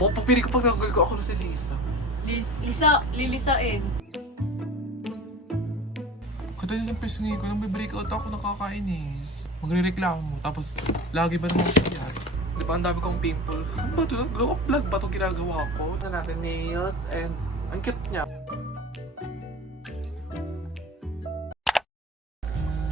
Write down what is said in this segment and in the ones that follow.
Papapili ko pag nanggal ko ako na si Lisa. Lilisain. Kadali sa pisngi ko, nang may breakout ako nakakainis. Magre-reklamo, tapos lagi ba naman siya? Di ba ang dami kong pimple? Ano ba ito? Glow up vlog ba ito ginagawa ko? Ito natin nails and ang cute niya.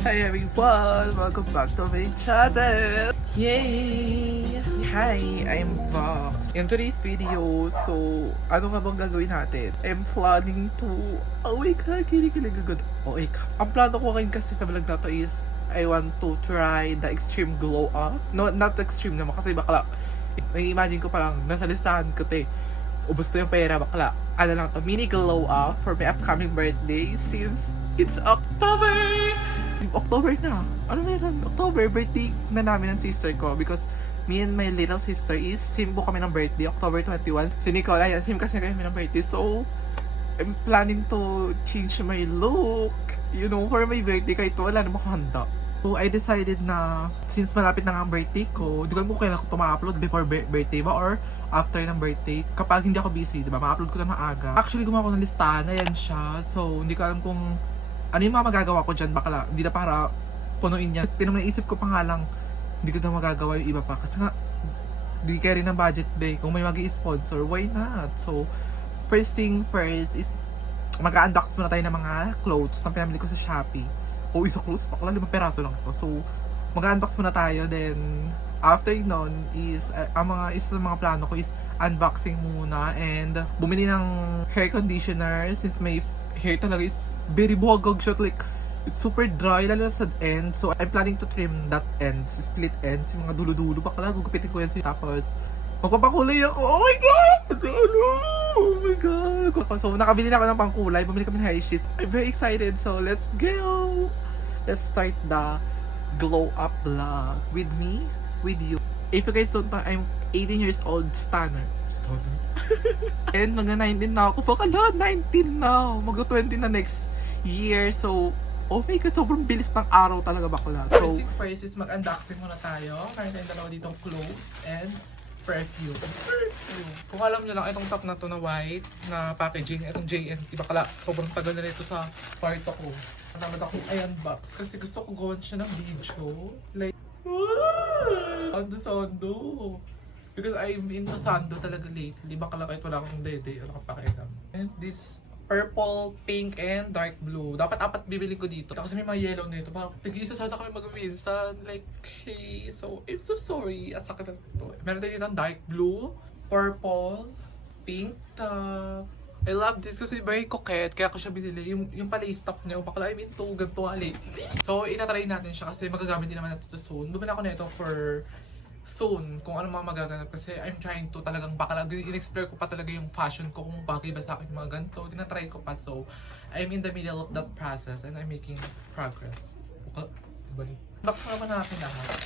Hi everyone! Welcome back to my channel! Yay! Hi! I'm Vox. In today's video, so ano nga bang gagawin natin? I'm planning to... Oh my god! Kinikilig agad. Oh my god. Ang plano ko ngayon kasi sa vlog na to is I want to try the extreme glow up. No, not extreme naman kasi bakla. May imagine ko parang nasa listahan ko te. Ubus to yung pera bakla. Ano lang to, mini glow up for my upcoming birthday since it's October! October na. Ano meron? October, birthday na namin ng sister ko because me and my little sister is same po kami ng birthday, October 21. Si Nicole, ayan, same kasi kami ng birthday. So, I'm planning to change my look, you know, for my birthday kahit wala namang handa. So, I decided na since malapit na nga ang birthday ko, di ko alam kung kailan ko ito ma-upload before birthday ba or after ng birthday. Kapag hindi ako busy, di ba, ma-upload ko na maaga. Actually, gumawa ko ng listahan, ayan siya. So, hindi ko alam kung ano yung mga magagawa ko dyan, bakla, hindi na para punuin yan. Naisip ko pa nga lang, hindi ko na magagawa yung iba pa. Kasi nga, hindi kaya rin ng budget day. Kung may mag-i-sponsor, why not? So, first thing first is, mag-unbox muna tayo ng mga clothes na pinamili ko sa Shopee. O isa clothes, bakla, 5 peraso lang ito. So, mag-unbox muna tayo, then, after nun is, isa sa mga plano ko is, unboxing muna, and bumili ng hair conditioner, since may hair talaga is very buhagog siya, like it's super dry lalo sa end. So I'm planning to trim that end, split ends, yung mga dulo-dulo bakla, gugupitin ko yan tapos magpapakulay ako. Oh my god! Oh my god! So nakabili na ako ng pangkulay, bumili kami ng hair sheets. I'm very excited, so let's go! Let's start the glow up vlog with me, with you. If you guys don't know, I'm 18 years old stunner. And magna-19 na ako. Baka na, 19 na. Magna-20 na next year. So, oh my god, sobrang bilis ng araw talaga bakla. So, first thing first is mag-unboxing muna tayo. Meron tayong dalawa ditong clothes and perfume. Kung alam nyo lang, itong top na to na white na packaging, itong JNT bakla. Sobrang tagal na nito sa kwarto ko. Natamad akong i-unbox kasi gusto ko gawin siya ng video. Like, Sando. Because I'm into Sando talaga lately. Baka lang kahit wala akong dede, wala akong pakialam. And this purple, pink, and dark blue. Dapat 4 bibili ko dito. Kasi may mga yellow nito. Parang tig-isa sana kami mag-minsan. Like, hey, so, I'm so sorry. At sakit na ito. Meron din dito ang dark blue, purple, pink top. I love this kasi very coquette. Kaya ko siya binili. Yung palay top niya. Bakla, I'm into ganito lately. So, itatry natin siya kasi magagamit din naman natin ito soon. Bumili ako nito for soon, kung ano mga magaganap kasi I'm trying to talagang bakala, in-explore ko pa talaga yung fashion ko, kung bagay ba sa akin yung mga ganito, tinatry ko pa. So, I'm in the middle of that process and I'm making progress. Box naman natin lahat.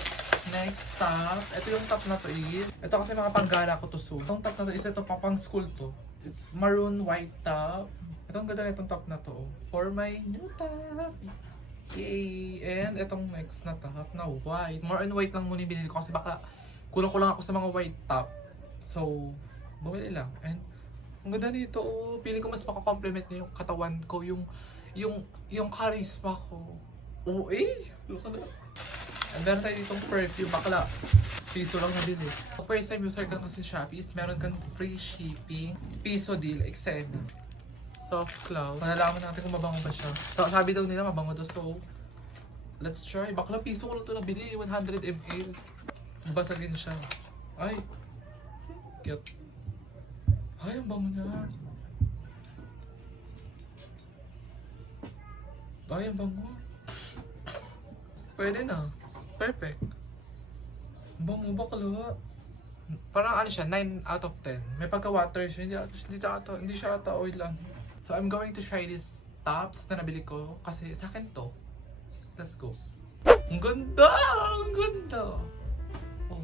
Next top, ito yung top na to is, ito kasi mga panggala ko to soon. Itong top na to is, ito pa pang school to. It's maroon white top. Ito ang ganda na itong top na to for my new top. Yay! And itong next na top na white. More on white lang muna yung binili ko kasi baka kulang-kulang ako sa mga white top. So, bumili lang. And ang ganda nito, oh, feeling ko mas makakomplement niya yung katawan ko, yung charisma ko. Oh, eh! And meron tayo ditong perfume, bakla. Piso lang nabili. First time user ka kasi Shopee is meron kang free shipping. Piso deal, eksena. Soft cloud. Malalaman natin kung mabango ba siya. So, sabi daw nila mabango to. So, let's try. Bakla, piso ko lang ito nabili. 100 ml. Basagin siya. Ay. Cute. Ay, ang bango niya. Ay, ang bango. Pwede na. Perfect. Ang bango, bakla. Parang ano siya, 9 out of 10. May pagka-water siya. Hindi siya ata oil lang. So I'm going to try these tops na nabili ko kasi sa akin to. Let's go. Ang ganda! Ang ganda! Oh.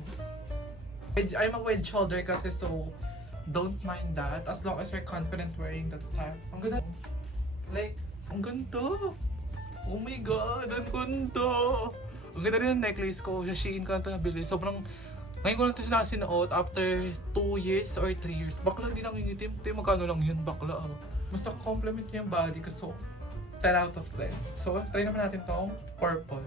I'm a wide shoulder kasi so don't mind that as long as you're confident wearing that top. Ang ganda! Like, ang ganda! Oh my god! Ang ganda! Ang ganda rin yung necklace ko. Sa Shein ko na ito nabili. Sobrang Ngayon ko lang ito sila sinuot after 2 years or 3 years. Bakla, hindi nangingitim. Tayo, magkano lang yun, bakla. Mas nakakompliment niya yung body ko. So, 10 out of 10. So, try naman natin itong purple.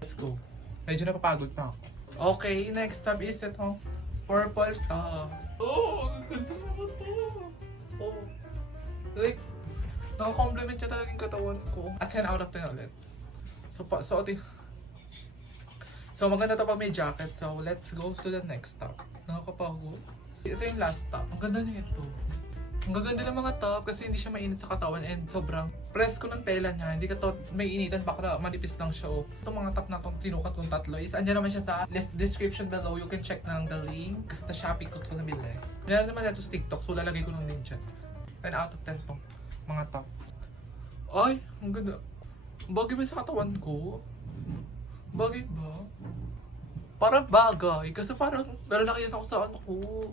Let's go. Medyo napapagod na ako. Okay, next tab is itong purple top. Oh, ang ganda naman ito. Oh. Like, nakakompliment siya talaga yung katawan ko. At 10 out of 10 ulit. So, maganda to pag may jacket. So, let's go to the next top. Nakakapagod. Ito yung last top. Ang ganda niya ito. Ang gaganda ng mga top kasi hindi siya mainit sa katawan and sobrang presko ng tela niya. Hindi ka to may initan, baka manipis lang siya. Oh. Itong mga top na itong sinukat kong tatlo is andyan naman siya sa description below. You can check na lang the link. The Shopee ko na nabili. Meron naman dito sa TikTok, so lalagay ko lang din dyan. 10 out of 10 tong mga top. Ay, ang ganda. Bagay ba sa katawan ko? Bagay ba? Parang bagay. Kasi parang nalalaki ako sa ano ko.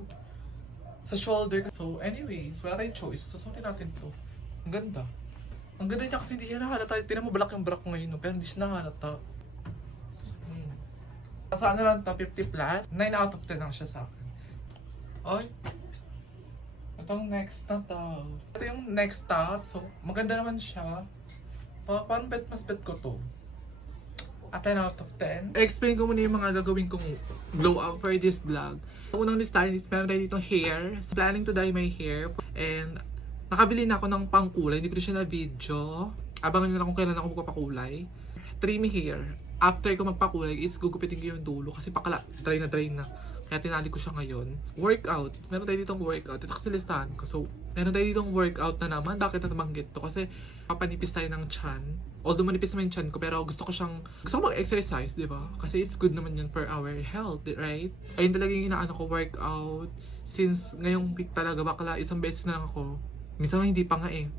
Sa shoulder. So anyways, wala tayong choice. Susuotin natin to. Ang ganda. Ang ganda niya kasi hindi siya nahalata. Tinan mo black yung bra ko ngayon. No? Pero hindi siya nahalata. Sa ano lang to, 50 flat. 9 out of 10 lang siya sa akin. Ay. Itong next na to. Ito yung next top. So maganda naman siya. Paano mas bet ko to? A 10 out of 10. Explain ko muna yung mga gagawin kong glow up for this vlog. Unang listahan is meron tayo dito hair. Planning to dye my hair. And nakabili na ako ng pangkulay. Hindi ko siya na video. Abangan nyo na kung kailan ako magpapakulay. Trim hair. After ko magpakulay is gugupitin ko yung dulo. Kasi pakala, dry na. Kaya tinali ko siya ngayon. Workout. Meron tayo ditong workout. Ito kasi listahan ko. So, meron tayo ditong workout na naman. Bakit natabanggit to? Kasi papanipis tayo ng chan. Although manipis naman yung chan ko, pero gusto ko mag-exercise, di ba? Kasi it's good naman yun for our health, right? Ayun talaga yung inaano ko, workout. Since ngayong week talaga, bakla, isang beses na lang ako. Minsan hindi pa nga eh.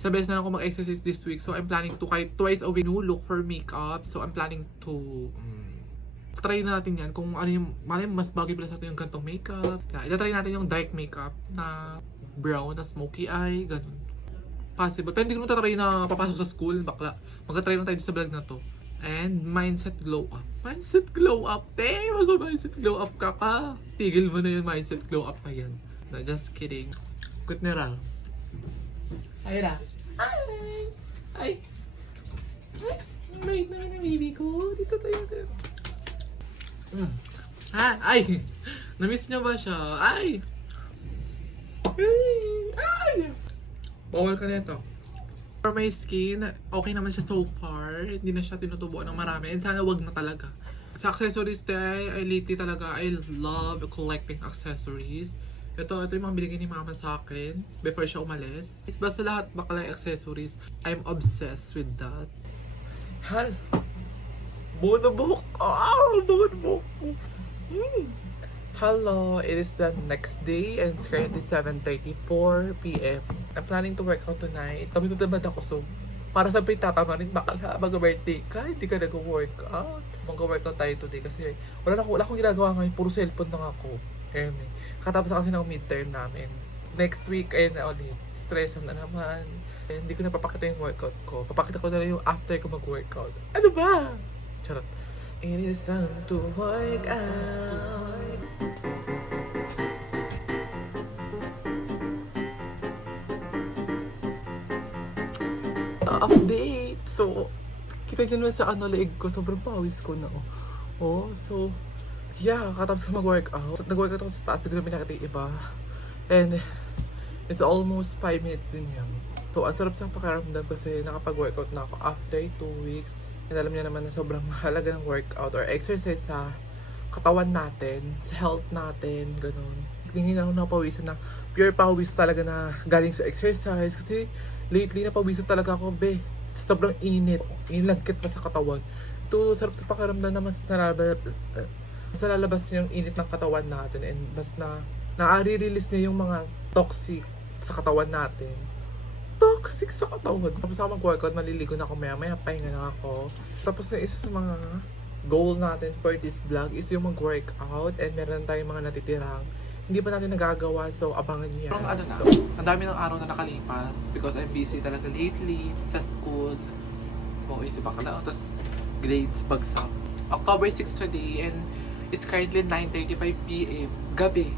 Isang beses na lang ako mag-exercise this week. So I'm planning to kahit twice a week look for makeup. So I'm planning to try natin yan kung ano yung mas bagay pala sa atin yung gantong makeup. Ita-try natin yung dark makeup na brown, na smoky eye, ganun. Possible. Pero hindi ko matatry na papasok sa school, bakla. Mag-try lang tayo sa vlog na to. And mindset glow up. Mindset glow up, te! Mag-mindset glow up ka pa. Tigil mo na yung mindset glow up na yan. No, just kidding. Good na. Ay na. Ay! Ay! Mait naman yung baby ko. Dito tayo. Ha? Ay! Namiss niya ba siya? Ay! Ay! Bawal ka nito. For my skin, okay naman siya so far. Hindi na siya tinutubuan ng marami. And sana wag na talaga. Sa accessories tayo, lately talaga, I love collecting accessories. Ito yung mga binigay ni mama sa akin before siya umalis. Basta lahat bakla accessories. I'm obsessed with that. Hal! Buo na buhok! Buo na buhok! Hello, it is the next day and it's currently 7:34 p.m. I'm planning to work out tonight. Kami tutamad ako, so para sa tatama rin, bakala mag-birthday ka, hindi ka nag-workout. Mag-workout tayo today kasi wala akong ginagawa ngayon, puro cellphone lang ako. Katapos kasi ng midterm namin. Next week ay na ulit, stress na naman. Hindi ko na papakita yung workout ko. Papakita ko na lang yung after ko mag-workout. Ano ba? Charot. It is time to work out. Update! So, kita nyo naman sa leeg ko, sobrang pawis ko na. So, yeah, katapos ko mag-workout. Nag-workout ako sa taas, hindi ko namin nakita yung iba. And, it's almost 5 minutes din yan. So, ang sarap sa pakiramdam kasi nakapag-workout na ako after 2 weeks. And alam niya naman na sobrang mahalaga ng workout or exercise sa katawan natin, sa health natin, ganun. Hindi na ako napawisan na pure pawis talaga na galing sa exercise. Kasi lately napawisan talaga ako, sobrang init. Inilagkit pa sa katawan. Ito, sarap sa pakiramdam na mas nalalabas niya yung init ng katawan natin and mas na-release niya yung mga toxic sa katawan natin. Toxic sa katawan. Tapos ako mag-workout, maliligo na ako maya-maya, pahinga na ako. Tapos na isa sa mga goal natin for this vlog is yung mag-workout and meron tayong mga natitirang hindi pa natin nagagawa, so abangan niyo yan. Ang dami ng araw na nakalipas because I'm busy talaga lately sa school. Isip bakala, tapos grades bagsak. October 6 today and It's currently 9:35 p.m. Gabi.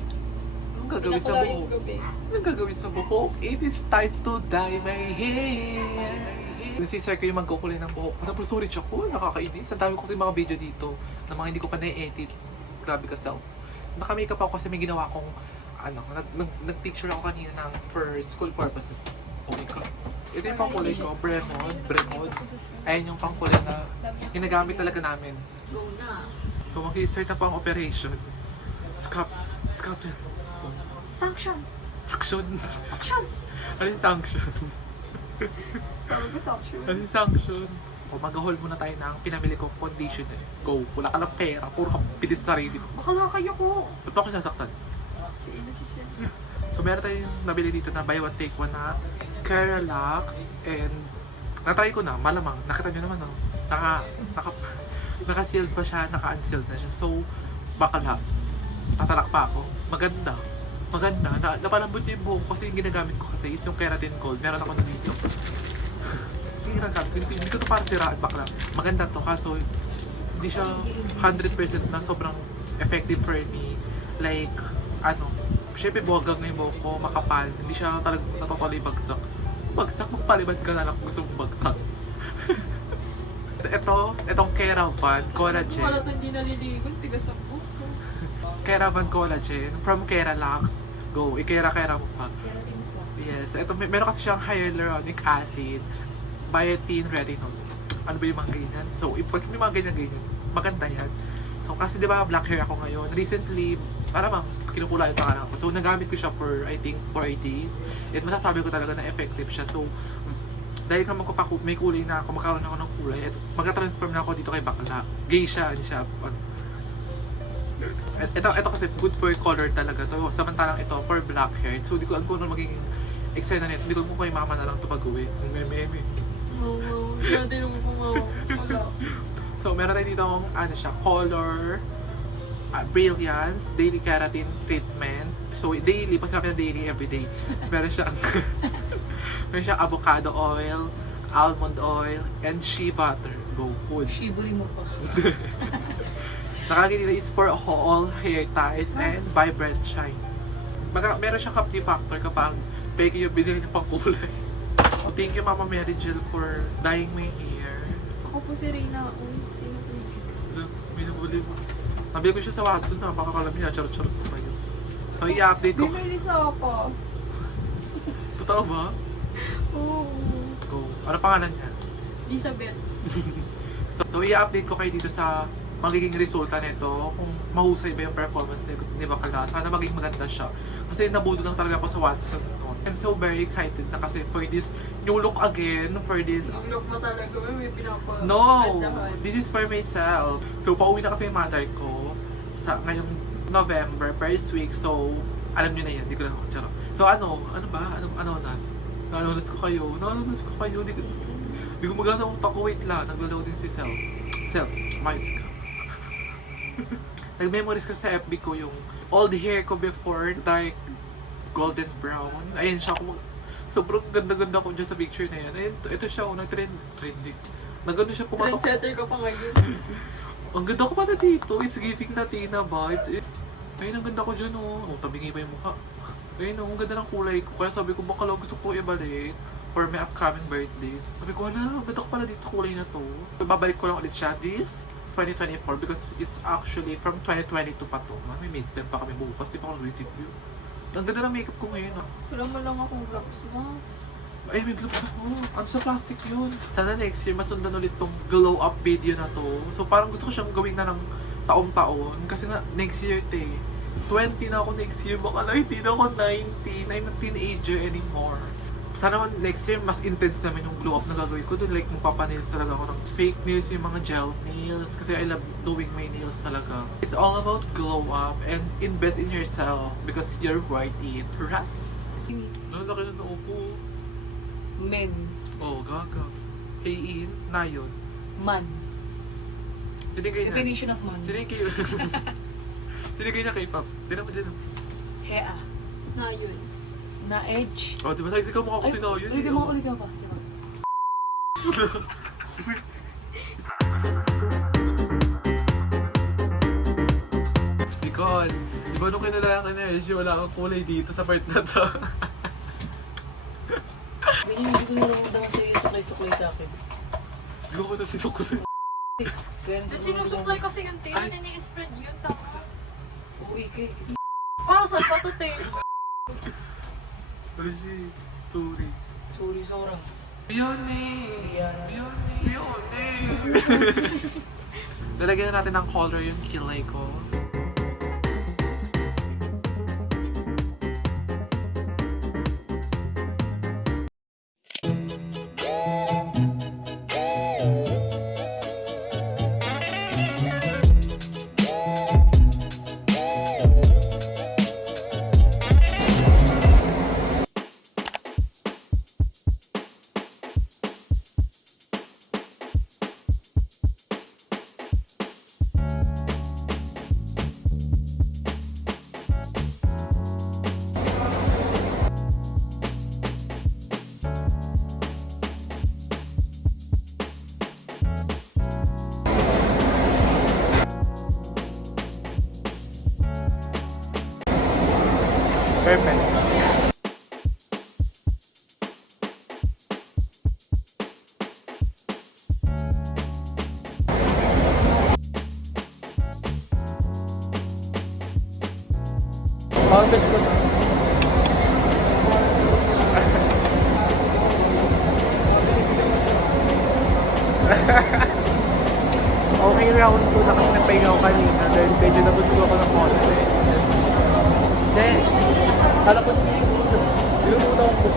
Anong gagawin sa buhok? Anong gagawin sa buhok? It is time to dye my hair. Si Sir ko yung magkukulay ng buhok. Ano, sorry ako, nakakainis. Ang dami ko kasi mga video dito na mga hindi ko pa na-edit. Grabe ka self. Naka-makeup ako kasi may ginawa kong nag-picture ako kanina ng for school purposes. Oh my God. Ito yung pangkulay ko, Bremod. Ayan yung pangkulay na ginagamit talaga namin. Go na. So mag-start na po ang operation. Scalpel. Sanction. Suction. Sanction. Ano yung sanction? Sabi ko sanction. Ano yung sanction? O mag-haul muna tayo ng pinamili kong conditioner. Go. Wala ka ng pera. Puro ka pilis sa sarili ko. Bakala kayo ko. Ba't ba ako sasaktan? Si Ina si Sen. So meron tayong nabili dito na buy one take one na Caralax and natry ko na, malamang. Nakita nyo naman, no? Naka-sealed pa siya, naka-unsealed na siya. So, bakala. Tatalak pa ako. Maganda. Napalambot niya yung buhok ko kasi yung ginagamit ko kasi is yung Keratin Gold. Meron ako na dito. Hindi ko ito para siraan, bakla. Maganda to, kaso hindi siya 100% na sobrang effective for me. Like, syempre buhagang na yung buhok ko, makapal. Hindi siya talagang natotally bagsak. Magpalibad ka na lang kung gusto mong bagsak. Itong Keravan Collagen. Wala ito hindi naliligon. Tigas ng buhok ko. Keravan Collagen from Keralax. Go, ikera-kera mo pa. Keratin po. Yes, ito meron kasi siyang hyaluronic acid, biotin, retinol. Ano ba yung mga ganyan? So, pag may mga ganyan, maganda yan. So, kasi di ba black hair ako ngayon. Recently, para bang kinukulay pa ako. So, nagamit ko siya for, I think, 4 days. At masasabi ko talaga na effective siya. So, dahil naman ko pa may kulay na ako, magkaroon ako ng kulay, at magka-transform na ako dito kay bakla. Gay siya, hindi siya. Ito kasi good for color talaga to. Samantalang ito for black hair. So, di ko alam kung ano magiging eksena nito. Hindi ko kung kay mama na lang ito pag-uwi. Meme. Hindi naman po wala. So, meron tayo dito ang color brilliance, daily keratin treatment. So, daily, pa sinabi na daily everyday. Meron siyang avocado oil, almond oil, and shea butter. Go, food. Shiburi mo pa. Nakalagay dito is for all hair ties and vibrant shine. Meron siyang captive factor kapag peki yung binili niya pang kulay. Thank you Mama Mary Jill for dyeing my hair. Ako po si Reyna. Uy, sino po yun? May nabuli mo. Nabili ko siya sa Watson, napakakalam niya. Charot-charot ko pa yun. So, i-update ko. Bumili sa ako. Totoo ba? Oo. Go. Ano pangalan niya? Elizabeth. So, i-update ko kayo dito sa magiging resulta nito, kung mahusay ba yung performance ni Bakla. Sana maging maganda siya. Kasi nabudo lang talaga ako sa Watson noon. I'm so very excited na kasi for this new look again, for this... Yung look mo talaga, may pinapa... No! This is for myself. So, pauwi na kasi yung mother ko sa ngayong November, first week. So, alam nyo na yan. Hindi ko na charot. So, ano ba? Nanonas ko kayo. Hindi ko magana ang utak ko. Wait lang. Nag-load din si Self. Mais ka. Nag-memories ko sa FB ko yung old hair ko before, dark golden brown. Ayan siya. Sobrang ganda-ganda ko dyan sa picture na yan. Ayan, ito siya. Nag-trending. Nag-ano siya pumatok. Trendsetter ko pa ngayon. Ang ganda ko pala dito. It's giving Latina vibes. Ayun, ang ganda ko dyan, oh. Tabingi pa yung mukha. Ayun, ang ganda ng kulay ko. Kaya sabi ko, baka lang gusto ko ibalik for my upcoming birthdays. Sabi ko, ang ganda ko pala dito sa kulay na to. Babalik ko lang ulit siya this 2024 because it's actually from 2022 pa to. May midterm pa kami bukas. Di pa ako nag-review. Ang ganda ng makeup ko ngayon, ah. Wala mo lang akong gloves mo. Ay, may gloves ako. Ano sa plastic yun? Sana next year, masundan ulit tong glow up video na to. So parang gusto ko siyang gawin na ng taong-taon. Kasi nga, next year, 20 na ako next year. Baka lang hindi na ako 19. I'm not teenager anymore. Sana naman next year, mas intense naman yung glow up na gagawin ko. Doon like, magpapanails talaga ako ng fake nails, yung mga gel nails. Kasi I love doing my nails talaga. It's all about glow up and invest in yourself because you're worth it. Right? Nalaki na naupo. Men. Oh, gaga. Hey, nayon. Man. Sinigay na. Definition of man. Sinigay na kay Pop. Di naman din. Hea. Na yun. Na edge. Oh, di ba? Ikaw mukha ko sinayon. Ulitin mo pa. bacon. Di ba nung kinala ka na LG, wala kang kulay dito sa part na to. Hindi ko nararamdaman sa'yo yung suklay-suklay sa akin. Hindi ko ito sinukulay. Dahil sinusuklay kasi yung tail na ni-spread yun, tama. Uy, kay. Parang saan pa to, te? LG, sorry. Sorry, Sora. Yoni! Yoni! Lalagyan na natin ng color yung kilay ko. Perfect. Context ko na. Okay na ako natulak kasi napahinga ako kanina dahil medyo nabutulog ako ng konti. Che! Kala ko siya yung dito. Yung muna ako.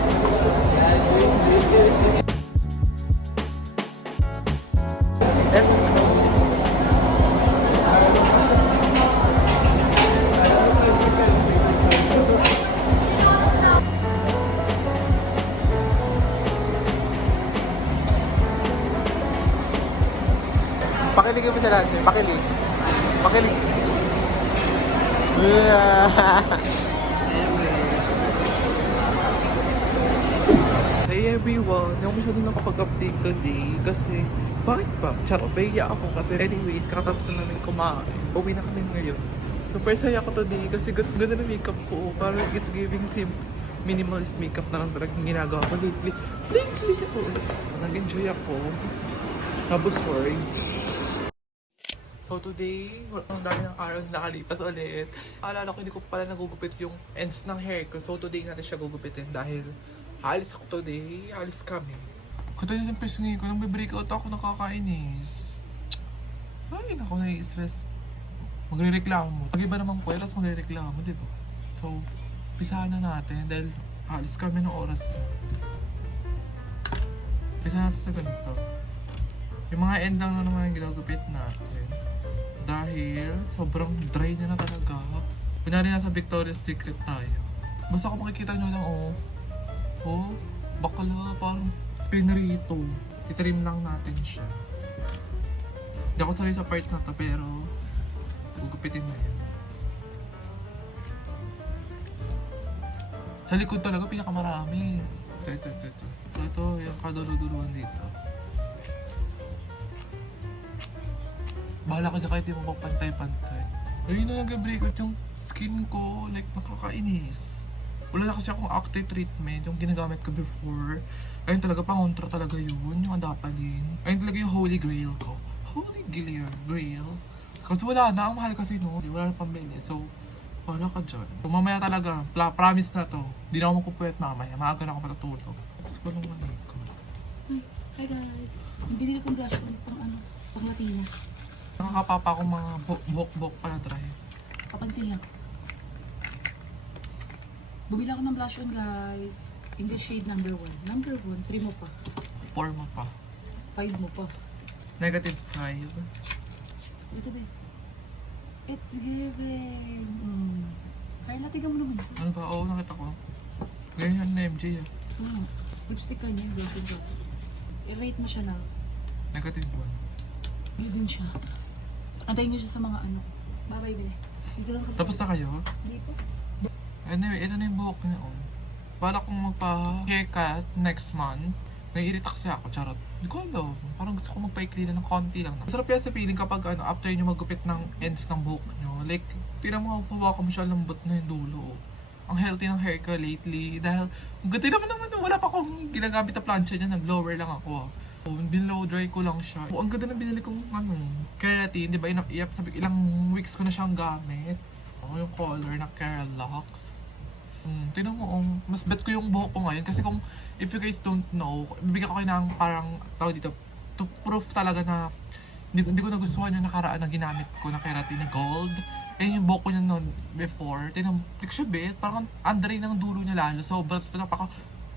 Pakiligin mo sa lahat, Che. Pakilig. Pakilig. Hey everyone! Hindi ako masyadong nakapag-update today kasi bakit ba? Charot, baya ako kasi anyways, kakatapos na namin kumain. Uwi na kami ngayon. Super saya ko today kasi ganda na makeup ko. Parang it's giving minimalist makeup na lang talagang ginagawa ko lately. Nag-enjoy ako. Tapos sorry. So today, ang dami ng araw na nakalipas ulit. Alala ko, hindi ko pala nagugupit yung ends ng hair ko. So today natin siya gugupitin dahil alis ako today. Alis kami. Katulad yung pisngi ko, nang breakout ako, nakakainis. Ay, naku, nai-stress. Magre-reklamo. Pag iba naman po, tapos magre-reklamo, di ba? So, pisahan na natin dahil alis kami ng oras na. Pisahan natin sa ganito. Yung mga end lang na naman yung ginagupit natin. Dahil sobrang dry na talaga. Kunyari nasa Victoria's Secret tayo. Basta kung makikita nyo lang, oh, bakala, parang pinarito. Titrim lang natin siya. Hindi ako sanay sa part na to, pero gugupitin mo yun. Sa likod talaga, pinakamarami. Ito, yung kaduluduluan dito. Bahala ka dyan kahit di mo pagpantay-pantay. Ayun na nag-breakout yung skin ko, like nakakainis. Wala na kasi akong active treatment, yung ginagamit ko before. Ayun talaga, pangontra talaga yun, yung adapalin. Ayun talaga yung holy grail ko. Holy grail. Kasi wala na, ang mahal kasi no, wala na pambili. So, wala ka dyan. So, mamaya talaga, promise na to. Di na ako magpupuyat mamaya, maaga na ako matutulog. Tapos ko lang mali ko. Hi guys. Yung binili kong blush on pang pang Latina. Nakakapapa akong mga buhok-buhok para dry. Kapansin lang. Bumili ako ng blush on guys. In the shade number 1. Number 1, 3 mo pa. 4 mo pa. 5 mo pa. Negative 5. Ito ba? It's giving. Kaya natigan mo naman. Ano ba? Oo, nakita ko. Ganyan na MJ ah. Lipstick ka niya, blush on ka. I-rate mo siya na. Negative 1. Giving siya. Antayin niyo siya sa mga ano. Bye-bye, be. Dito lang ka. Tapos na kayo? Dito. Anyway, ito na yung buhok niya. Oh. Para kong magpa-haircut next month. naiirita kasi ako, charot. Hindi ko alam. Parang gusto ko magpaikli na ng konti lang. Masarap yan sa feeling kapag after nyo magupit ng ends ng buhok nyo. Like, tingnan mo, pawakan mo siya, lambot na yung dulo. Ang healthy ng hair ko lately. Dahil, ang ganda naman, wala pa akong ginagamit na plancha niya. Nag-blower lang ako. So, binlow dry ko lang siya. Ang ganda na binili kong keratin. Diba, sabi, ilang weeks ko na siyang gamit. Yung color na Keralox. Tingnan mo, mas bet ko yung buhok ko ngayon. Kasi kung, if you guys don't know, bibigyan ko kayo ng parang, tawag dito, to proof talaga na hindi ko nagustuhan yung nakaraan na ginamit ko na keratin na gold. Yung buhok ko niya noon before, tingnan mo, like siya bet, parang andre ng dulo niya lalo. So, but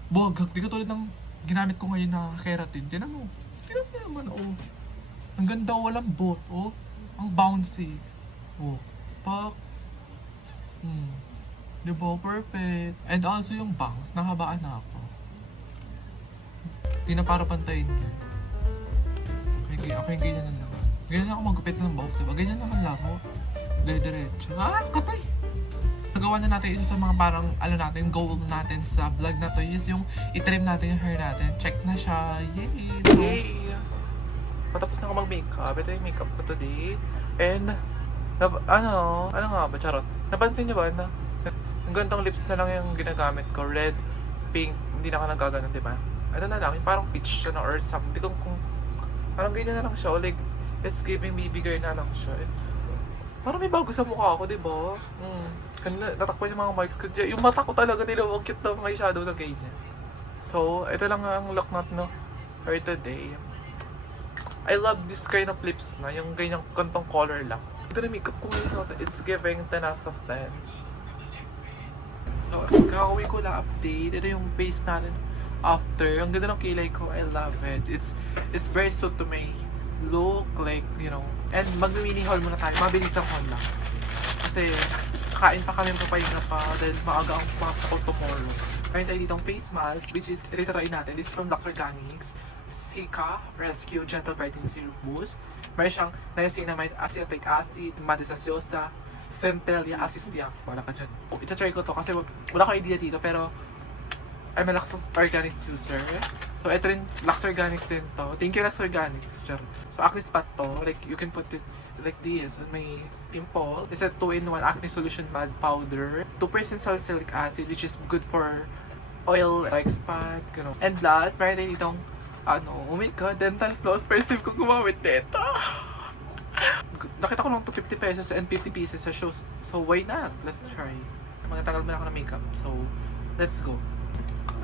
buhagag, di ko tulad ng ginamit ko ngayon na keratin. Tingnan mo naman, ang ganda, walang buhok, ang bouncy. Pak. Diba? Perfect. And also yung bangs, nahabaan na ako. Hindi na para pantayin niya. Okay, ganyan na lang. Ganyan ako magupit ng buhok, diba? Ganyan naman lang ako. Diretso. Katay! Nagawa na natin isa sa mga parang, goal natin sa vlog na to is yung itrim natin yung hair natin. Check na siya. Yay! So, yay! Patapos na ako mag-makeup. Ito yung makeup ko today. And, ano nga ba, charot? Napansin niyo ba na ang gantong lips na lang yung ginagamit ko. Red, pink, hindi na ka nagaganon, di ba? Ito na lang, yung parang peach siya na or something. Kung parang ganyan na lang siya. O like, it's giving baby girl na lang siya. Parang may bago sa mukha ako, di ba? Kanina, natakpan yung mga marks ko. Yung mata ko talaga nila, ang cute na mga shadow na ganyan. So, ito lang ang look natin for today. I love this kind of lips na, yung ganyang kantong color lang. Ito na makeup ko ngayon, it's giving 10 out of 10. So, kakauwi ko lang update. Ito yung base natin after. Ang ganda ng kilay ko, I love it. It's very suit to my look, like, you know. And mag-mini haul muna tayo, mabilis ang haul lang. Kasi, kain pa kami, papahinga pa, dahil maaga ang pasok ko tomorrow. Kaya tayo ditong face mask, which is, ito-try natin. This is from Lux Organics. Sika Rescue Gentle Brightening Serum Boost. Meron siyang niacinamide, acetic acid, mantis gaseosa, Centellia assistia. Wala ka dyan. Ita-try ko to kasi wala ko idea dito, pero I'm a Lux Organics user. So, ito rin, Lux Organics din to. Thank you, Lux Organics. Sure. So, acne spot to. Like, you can put it like this on my pimple. It's a 2-in-1 acne solution matte powder. 2% salicylic acid, which is good for oil like spot, you know. And last, meron tayo ditong, oh my god, dental floss. First time ko gumamit nito. Nakita ko lang 250 pesos and 50 pieces sa shows. So, why not? Let's try. Magtagal mo na ako ng makeup. So, let's go.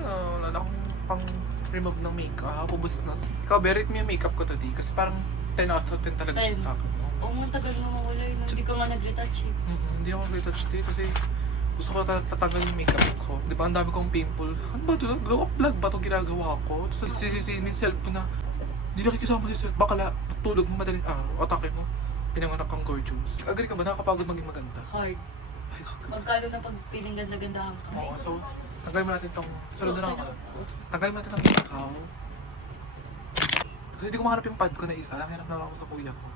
Wala na akong pang remove ng makeup. Ubus na. Ikaw, berit mo yung makeup ko today. Kasi parang 10 out of 10 talaga siya sa akin. Matagal na mawala yun. Hindi ko nga nag-retouch eh. Hindi ako nag-retouch dito kasi gusto ko tatanggal yung makeup ko. Di ba, ang dami kong pimple. Ano ba ito? Glow up vlog ba ito ginagawa ko? Tapos sisisihin yung cellphone na hindi nakikisama si cellphone. Bakala, tulog mo madaling araw. Atake mo. Pinanganak kang gorgeous. Agree ka ba? Nakakapagod maging maganda? Hard. Ay, Magkano na pag piling ganda-ganda ka. oo, so, tanggalin mo natin itong, sunod na ako. Tanggalin mo natin ang ikaw. Kasi hindi ko mahanap yung pad ko na isa. Ang hirap na ako sa kuya ko.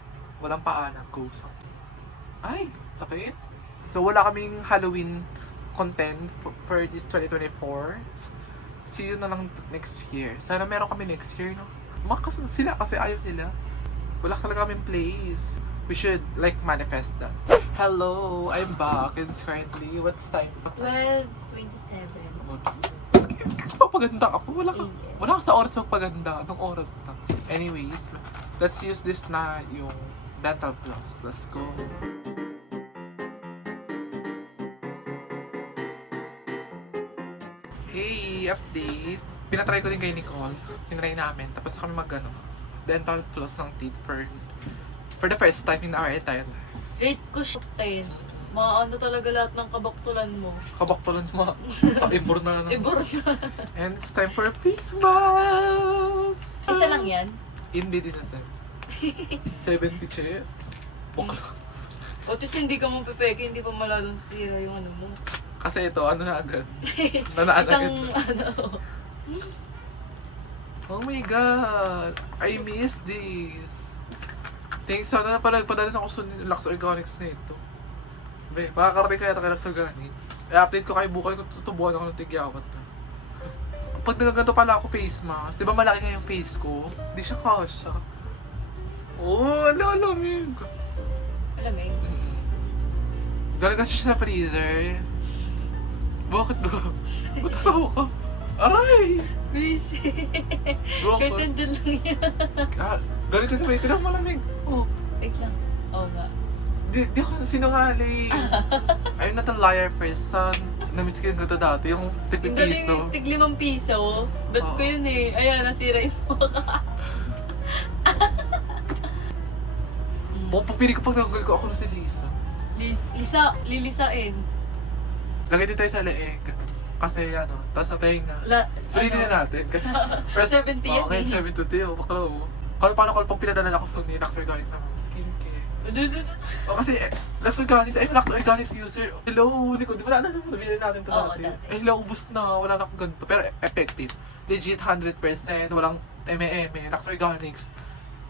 Walang paalam, ghost. Ay, sakit. So, wala kaming Halloween content for this 2024. See you na lang next year. Sana meron kami next year, no? Sila kasi ayaw nila. Wala talaga kaming place. We should, like, manifest that. Hello, I'm back. It's currently, what's time? 12:27. Papaganda ka pa. Wala ka sa oras magpaganda. Anong oras na? Anyways, let's use this na yung dental floss. Let's go. Hey, update. Pinatry ko din kay Nicole. Pinatry namin. Tapos kami dental floss ng teeth for the first time in our entire life. Rate ko siya 10. Maano talaga lahat ng kabaktulan mo. Kabaktulan mo. Ibor na lang. Ibor na. And it's time for a face mask! Isa lang yan? Hindi din na 70 che. Bukla. O tis hindi ka mapipeke, hindi pa malalong sira yung ano mo. Kasi ito, ano na agad? Nanaan agad. Isang ano. Oh my god! I miss this! Thanks, sana na pala nagpadala ng uso ni Lux Organics na ito. Be, makakarating kaya ito kay Lux Organics. I-update ko kayo bukas kung tutubuhan ako ng tigyawat. pag nagaganto pala ako face mask, di ba malaki nga yung face ko? Hindi siya kasha. Oh, lalamig. Alamig. Galing kasi siya sa freezer. Bakit ba? Ba't tatawa ka? Aray! Busy. Bakit? Kahit nandun lang yan. Galing kasi may tinang malamig. Oh, wait lang. Oo nga. Di ako sinungaling. I'm not a liar person. Namiss ko yung ganito dati, yung Yung tipipisto. tig 5 piso. Bet ko yun eh. Ayan, nasira yung mukha. Pupili ko pag nanggal ko ako na si Lisa. Lilisain. Lagay din tayo sa leeg. Kasi ano, tapos sa tenga. Sulitin na natin. Kasi, 70 yan okay, eh. 72 tayo. Bakla mo. Paano ko pag pinadala ako soon ni Lux Organics sa skincare. O kasi, Lux Organics, I'm Lux Organics user. Hello, hindi ko, di ba naalala mo, nabili natin ito Oo, dati. dati. Eh, hello, ubus na, wala na akong ganito. Pero effective. Legit 100%, walang Lux Organics.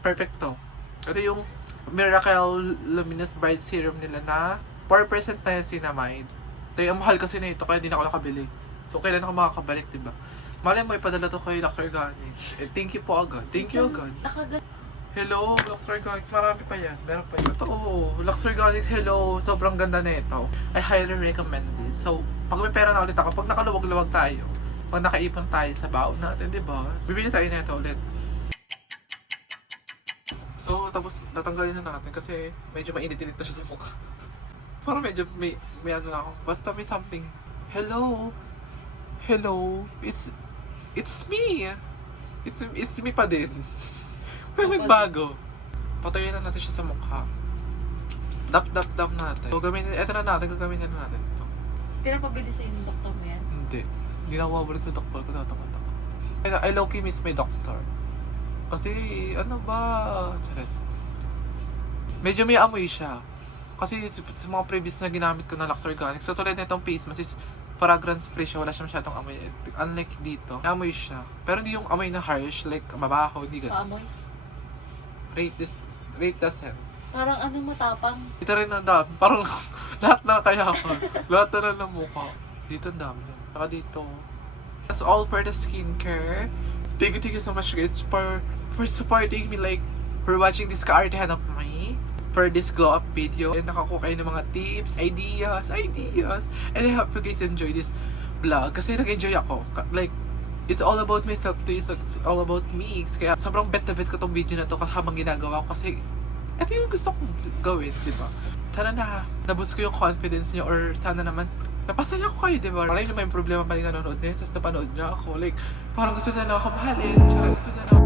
Perfecto. Ito yung Miracle Luminous Bright Serum nila na 4% niacinamide. Tayo, ang mahal kasi na ito, kaya hindi na ako nakabili. So, kailan ako makakabalik, diba? Malay mo, ipadala to kay Lux Organics. Eh, thank you po agad. Thank you agad. Hello, Lux Organics. Marami pa yan. Meron pa yan. Totoo. Lux Organics, hello. Sobrang ganda na ito. I highly recommend this. So, pag may pera na ulit ako, pag nakaluwag-luwag tayo, pag nakaipon tayo sa baon natin, diba? Bibili tayo na ito ulit. So, tapos natanggalin na natin kasi medyo mainit-init na siya sa mukha. Parang medyo may ano na ako. Basta may something. Hello? Hello? It's me! It's me pa din. May nagbago. Patayin na natin siya sa mukha. Dap natin. So, ito na natin, gagamitin na natin ito. Pero pabili sa'yo ng doktor mo yan? Hindi. Hindi na ako mabalik sa doktor ko. Tatama-tama. I low-key miss my doctor. Kasi, ano ba? Chares. Medyo may amoy siya. Kasi sa mga previous na ginamit ko na Lux Organics, so tulad na itong face mask is fragrance free siya, wala siya masyadong amoy. Unlike dito, may amoy siya. Pero hindi yung amoy na harsh, like mabaho, hindi ganun. Paamoy? Rate the 10. Parang ano matapang. Dito rin ang dami. Parang lahat na kaya ako. Lahat na lang ng mukha. Dito ang dami dyan. Saka dito. That's all for the skincare. Thank you so much guys for supporting me, like for watching this kaartehan of me for this glow up video, and nakakuha kayo ng mga tips, ideas, and I hope you guys enjoy this vlog kasi nag-enjoy ako. Like, it's all about myself too, it's all about me. Kaya sobrang bet na bet ko tong video na to habang ginagawa ko kasi ito yung gusto kong gawin, di ba? Sana naboost ko yung confidence niyo, or sana naman napasaya ko kayo, di ba? Parang yun naman yung problema pa rin nanonood na yun, tapos napanood niya ako. Like, parang gusto na ako mahalin, tsaka gusto na ako